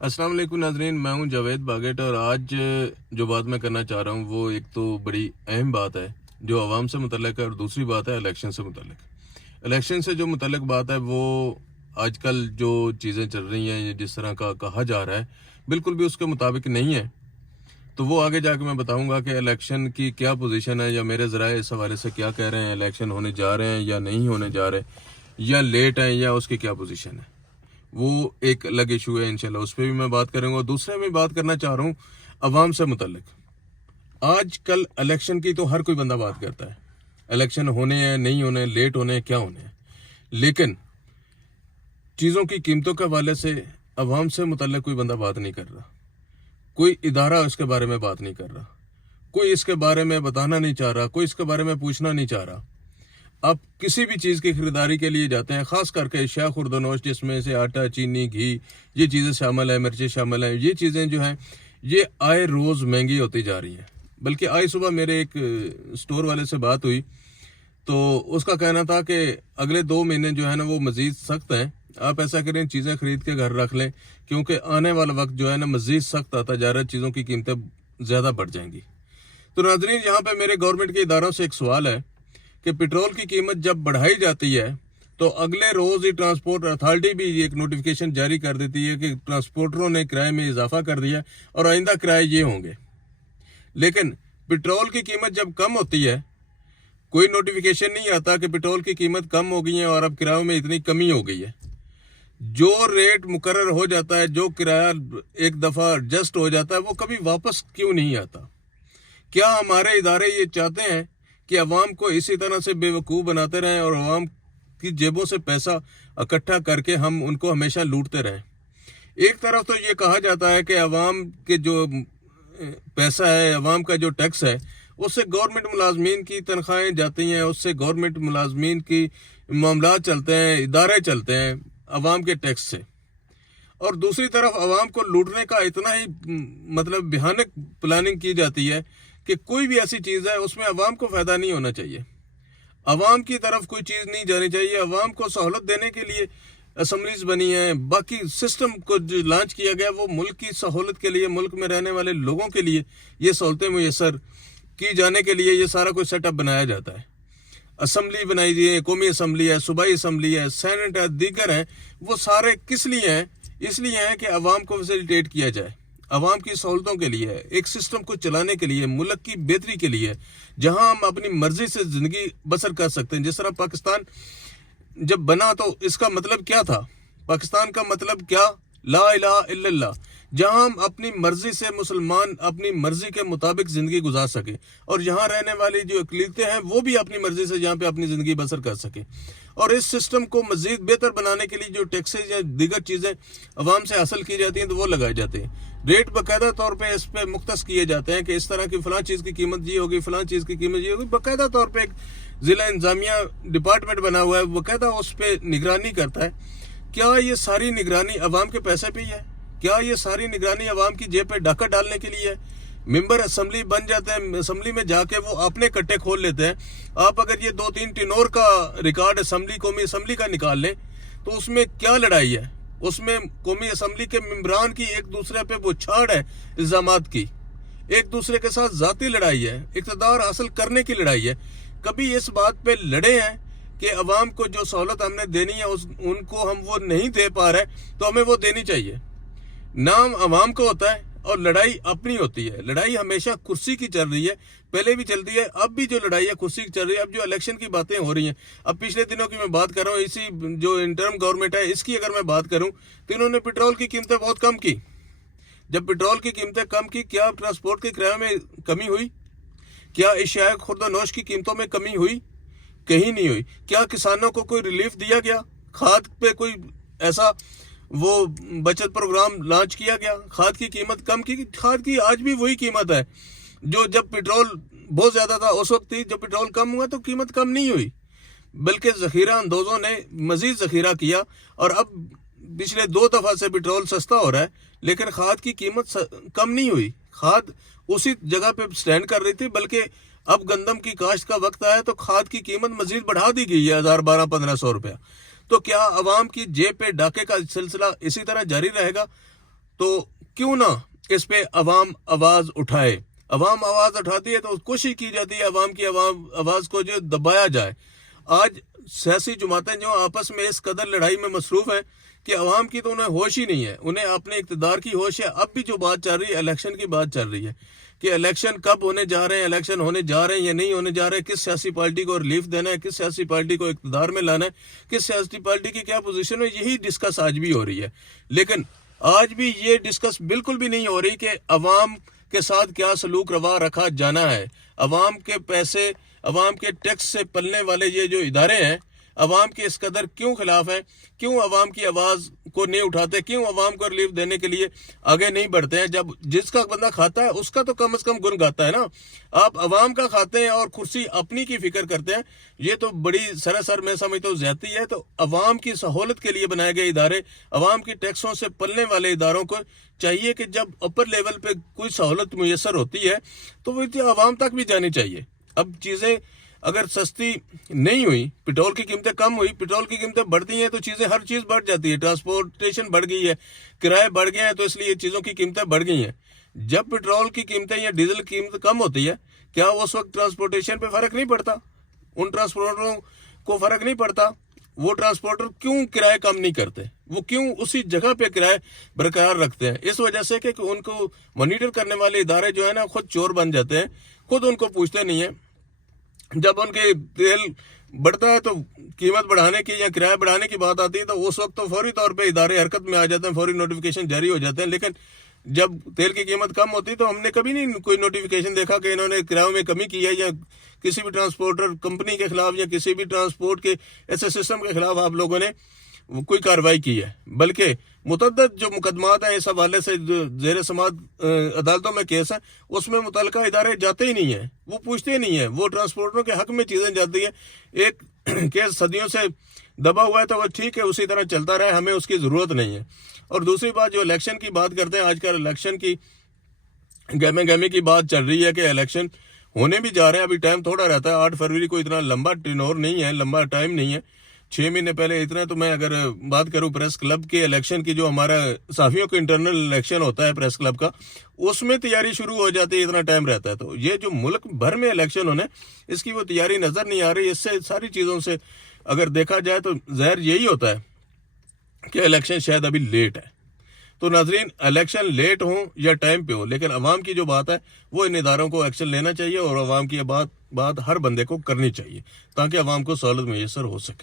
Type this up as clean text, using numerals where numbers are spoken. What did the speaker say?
अस्सलाम वालेकुम नाजरीन, मैं हूं जावेद बागेट और आज जो बात मैं करना चाह रहा हूं वो एक तो बड़ी अहम बात है जो आवाम से मुतल्लिक है और दूसरी बात है इलेक्शन से मुतल्लिक। इलेक्शन से जो मुतल्लिक बात है वो आजकल जो चीज़ें चल रही हैं जिस तरह का कहा जा रहा है बिल्कुल भी उसके मुताबिक नहीं है। तो वो आगे जाके मैं बताऊंगा कि इलेक्शन की क्या पोजीशन है या मेरे ज़राए इस हवाले से क्या कह रहे हैं, इलेक्शन होने जा रहे हैं या नहीं होने जा रहे, या लेट हैं या उसकी क्या पोजीशन है। वो एक अलग इशू है, इंशाल्लाह उस पर भी मैं बात करूंगा। दूसरे में बात करना चाह रहा हूँ अवाम से मुतल्लिक। आज कल इलेक्शन की तो हर कोई बंदा बात करता है, इलेक्शन होने हैं नहीं होने, लेट होने हैं क्या होने हैं, लेकिन चीज़ों की कीमतों के हवाले से अवाम से मुतल्लिक कोई बंदा बात नहीं कर रहा, कोई इदारा इसके बारे में बात नहीं कर रहा, कोई इसके बारे में बताना नहीं चाह रहा, कोई इसके बारे में पूछना नहीं चाह रहा। आप किसी भी चीज़ की खरीदारी के लिए जाते हैं, ख़ास करके अशिया खुर्दनोश जिसमें से आटा, चीनी, घी, ये चीज़ें शामिल है, मिर्चें शामिल हैं, ये चीज़ें जो हैं ये आए रोज़ महंगी होती जा रही हैं। बल्कि आज सुबह मेरे एक स्टोर वाले से बात हुई तो उसका कहना था कि अगले 2 महीने जो है ना वो मज़ीद सख्त हैं, आप ऐसा करें चीज़ें खरीद के घर रख लें क्योंकि आने वाला वक्त जो है ना मज़ीद सख्त आता जा रहा है, चीज़ों की कीमतें ज़्यादा बढ़ जाएंगी। तो नाज़रीन, यहाँ पे मेरे गवर्नमेंट के इदारों से एक सवाल है कि पेट्रोल की कीमत जब बढ़ाई जाती है तो अगले रोज ही ट्रांसपोर्ट अथॉरिटी भी एक नोटिफिकेशन जारी कर देती है कि ट्रांसपोर्टरों ने किराए में इजाफा कर दिया और आइंदा किराए ये होंगे। लेकिन पेट्रोल की कीमत जब कम होती है कोई नोटिफिकेशन नहीं आता कि पेट्रोल की कीमत कम हो गई है और अब किरायों में इतनी कमी हो गई है। जो रेट मुकर्रर हो जाता है, जो किराया एक दफ़ा एडजस्ट हो जाता है, वो कभी वापस क्यों नहीं आता? क्या हमारे इदारे ये चाहते हैं कि अवाम को इसी तरह से बेवकूफ़ बनाते रहें और अवाम की जेबों से पैसा इकट्ठा करके हम उनको हमेशा लूटते रहें? एक तरफ तो ये कहा जाता है कि अवाम के जो पैसा है, अवाम का जो टैक्स है, उससे गवर्नमेंट मुलाजमीन की तनख्वाहें जाती हैं, उससे गवर्नमेंट मुलाजमीन की मामला चलते हैं, इदारे चलते हैं अवाम के टैक्स से। और दूसरी तरफ अवाम को लूटने का इतना ही मतलब भयानक प्लानिंग की जाती है कि कोई भी ऐसी चीज़ है उसमें अवाम को फ़ायदा नहीं होना चाहिए, अवाम की तरफ कोई चीज़ नहीं जानी चाहिए। अवाम को सहूलत देने के लिए असम्बलीज बनी है, बाकी सिस्टम को जो लॉन्च किया गया वो मुल्क की सहूलत के लिए, मुल्क में रहने वाले लोगों के लिए ये सहूलतें मुयसर की जाने के लिए ये सारा कुछ सेटअप बनाया जाता है। असम्बली बनाई दी है, कौमी असम्बली है, सूबाई असम्बली है, सेनेट है, दीगर है, वो सारे किस लिए हैं? इसलिए हैं कि अवाम को फैसिलिटेट किया जाए, अवाम की सहूलतों के लिए, एक सिस्टम को चलाने के लिए, मुल्क की बेहतरी के लिए, जहां हम अपनी मर्जी से ज़िंदगी बसर कर सकते हैं। जिस तरह पाकिस्तान जब बना तो इसका मतलब क्या था? पाकिस्तान का मतलब क्या? ला इलाहा इल्लल्लाह, जहां हम अपनी मर्जी से मुसलमान अपनी मर्जी के मुताबिक ज़िंदगी गुजार सके और यहाँ रहने वाली जो अक़लीतें हैं वो भी अपनी मर्जी से यहाँ पे अपनी ज़िंदगी बसर कर सके। और इस सिस्टम को मज़ीद बेहतर बनाने के लिए जो टैक्सेज या दीगर चीज़ें अवाम से हासिल की जाती हैं तो वो लगाए जाते हैं। रेट बाकायदा तौर पे इस पर मुख्तस किए जाते हैं कि इस तरह की फ़लाँ चीज़ की कीमत ये होगी, फ़लाँ चीज़ की कीमत ये होगी। बाकायदा तौर पर एक ज़िला इंतज़ामिया डिपार्टमेंट बना हुआ है, बाकायदा उस पर निगरानी करता है। क्या ये सारी निगरानी अवाम के पैसे पे ही है? क्या ये सारी निगरानी अवाम की जेब पे डाका डालने के लिए है? मेंबर असम्बली बन जाते हैं, असम्बली में जाके वो अपने कट्टे खोल लेते हैं। आप अगर ये 2-3 टिनोर का रिकॉर्ड असम्बली, कौमी असम्बली का निकाल लें तो उसमें क्या लड़ाई है? उसमें कौमी असम्बली के मेंबरान की एक दूसरे पे वो छाड़ है इल्जामात की, एक दूसरे के साथ जाती लड़ाई है, इक़्तिदार हासिल करने की लड़ाई है। कभी इस बात पे लड़े हैं कि अवाम को जो सहूलत हमने देनी है उनको हम वो नहीं दे पा रहे तो हमें वो देनी चाहिए? नाम अवाम को होता है और लड़ाई अपनी होती है। लड़ाई हमेशा कुर्सी की चल रही है, पहले भी चलती है, अब भी जो लड़ाई है कुर्सी की चल रही है। अब जो इलेक्शन की बातें हो रही हैं, अब पिछले दिनों की मैं बात कर रहा हूँ, इसी जो इंटर्म गवर्नमेंट है इसकी अगर मैं बात करूँ तो इन्होंने पेट्रोल की कीमतें बहुत कम की। जब पेट्रोल की कीमतें कम की, क्या ट्रांसपोर्ट के किराए में कमी हुई? क्या अशिया खुर्दनोश की कीमतों में कमी हुई? कहीं नहीं हुई। क्या किसानों को कोई रिलीफ दिया गया? खाद पे कोई ऐसा वो बचत प्रोग्राम लॉन्च किया गया? खाद की कीमत कम की? खाद की आज भी वही कीमत है जो जब पेट्रोल बहुत ज्यादा था उस वक्त थी। जब पेट्रोल कम हुआ तो कीमत कम नहीं हुई, बल्कि जखीरा अंदोजों ने मजीद जखीरा किया और अब पिछले 2 दफा से पेट्रोल सस्ता हो रहा है, लेकिन खाद की कीमत कम नहीं हुई। खाद उसी जगह पे स्टैंड कर रही थी, बल्कि अब गंदम की काश्त का वक्त आया तो खाद की कीमत मजीद बढ़ा दी गई है 1000-1200-1500 रुपया। तो क्या अवाम की जेब पे डाके का सिलसिला इसी तरह जारी रहेगा? تو کیوں نہ اس پہ عوام آواز اٹھائے. عوام آواز اٹھاتی ہے تو کوشش کی جاتی ہے عوام کی آواز کو جو دبایا جائے. آج سیاسی جماعتیں جو آپس میں اس قدر لڑائی میں مصروف ہیں کہ عوام کی تو انہیں ہوش ہی نہیں ہے, انہیں اپنے اقتدار کی ہوش ہے. اب بھی جو بات چل رہی ہے الیکشن کی بات چل رہی ہے کہ الیکشن کب ہونے جا رہے ہیں, الیکشن ہونے جا رہے ہیں یا نہیں ہونے جا رہے ہیں, کس سیاسی پارٹی کو ریلیف دینا ہے, کس سیاسی پارٹی کو اقتدار میں لانا ہے, کس سیاسی پارٹی کی کیا پوزیشن ہے, یہی ڈسکس آج بھی ہو رہی ہے. لیکن آج بھی یہ ڈسکس بالکل بھی نہیں ہو رہی کہ عوام کے ساتھ کیا سلوک روا رکھا جانا ہے. عوام کے پیسے, عوام کے ٹیکس سے پلنے والے یہ جو ادارے ہیں عوام کے اس قدر کیوں خلاف ہیں, کیوں عوام کی آواز کو نہیں اٹھاتے, کیوں عوام کو ریلیف دینے کے لیے آگے نہیں بڑھتے ہیں. جب جس کا بندہ گاتا ہے اس کا تو کم از کم گن گاتا ہے نا. آپ عوام کا کھاتے ہیں اور کرسی اپنی کی فکر کرتے ہیں, یہ تو بڑی سراسر میں سمجھتا ہوں زیادتی ہے. تو عوام کی سہولت کے لیے بنائے گئے ادارے, عوام کی ٹیکسوں سے پلنے والے اداروں کو چاہیے کہ جب اپر لیول پہ کوئی سہولت میسر ہوتی ہے تو وہ عوام تک بھی جانی چاہیے. اب چیزیں اگر سستی نہیں ہوئی, پٹرول کی قیمتیں کم ہوئی, پٹرول کی قیمتیں بڑھتی ہیں تو چیزیں ہر چیز بڑھ جاتی ہے. ٹرانسپورٹیشن بڑھ گئی ہے, کرائے بڑھ گئے ہیں تو اس لیے چیزوں کی قیمتیں بڑھ گئی ہیں. جب پٹرول کی قیمتیں یا ڈیزل کی قیمت کم ہوتی ہے, کیا اس وقت ٹرانسپورٹیشن پہ فرق نہیں پڑتا؟ ان ٹرانسپورٹروں کو فرق نہیں پڑتا؟ وہ ٹرانسپورٹر کیوں کرائے کم نہیں کرتے؟ وہ کیوں اسی جگہ پہ کرائے برقرار رکھتے ہیں؟ اس وجہ سے کہ ان کو مانیٹر کرنے والے ادارے جو ہے نا خود چور بن جاتے ہیں, خود ان کو پوچھتے نہیں ہیں. جب ان کے تیل بڑھتا ہے تو قیمت بڑھانے کی یا کرایہ بڑھانے کی بات آتی ہے تو اس وقت تو فوری طور پہ ادارے حرکت میں آ جاتے ہیں, فوری نوٹیفیکیشن جاری ہو جاتے ہیں. لیکن جب تیل کی قیمت کم ہوتی تو ہم نے کبھی نہیں کوئی نوٹیفیکیشن دیکھا کہ انہوں نے کرایوں میں کمی کی ہے, یا کسی بھی ٹرانسپورٹر کمپنی کے خلاف یا کسی بھی ٹرانسپورٹ کے ایسے سسٹم کے خلاف آپ لوگوں نے کوئی کارروائی کی ہے. بلکہ متعدد جو مقدمات ہیں اس حوالے سے جو زیر سماعت عدالتوں میں کیس ہیں, اس میں متعلقہ ادارے جاتے ہی نہیں ہیں, وہ پوچھتے ہی نہیں ہیں, وہ ٹرانسپورٹروں کے حق میں چیزیں جاتی ہیں. ایک کیس صدیوں سے دبا ہوا ہے تو وہ ٹھیک ہے, اسی طرح چلتا رہے, ہمیں اس کی ضرورت نہیں ہے. اور دوسری بات جو الیکشن کی بات کرتے ہیں, آج کل الیکشن کی گہمے کی بات چل رہی ہے کہ الیکشن ہونے بھی جا رہے ہیں, ابھی ٹائم تھوڑا رہتا ہے. 8 فروری کو اتنا لمبا ٹینور نہیں ہے, لمبا ٹائم نہیں ہے, 6 مہینے پہلے اتنا. تو میں اگر بات کروں پریس کلب کے الیکشن کی, جو ہمارا صحافیوں کا انٹرنل الیکشن ہوتا ہے پریس کلب کا, اس میں تیاری شروع ہو جاتی ہے, اتنا ٹائم رہتا ہے. تو یہ جو ملک بھر میں الیکشن ہونے, اس کی وہ تیاری نظر نہیں آ رہی. اس سے ساری چیزوں سے اگر دیکھا جائے تو ظاہر یہی ہوتا ہے کہ الیکشن شاید ابھی لیٹ ہے. تو ناظرین, الیکشن لیٹ ہوں یا ٹائم پہ ہو, لیکن عوام کی جو بات ہے وہ ان اداروں کو ایکشن لینا چاہیے, اور عوام کی بات ہر بندے کو کرنی چاہیے تاکہ عوام کو سہولت میسر ہو سکے.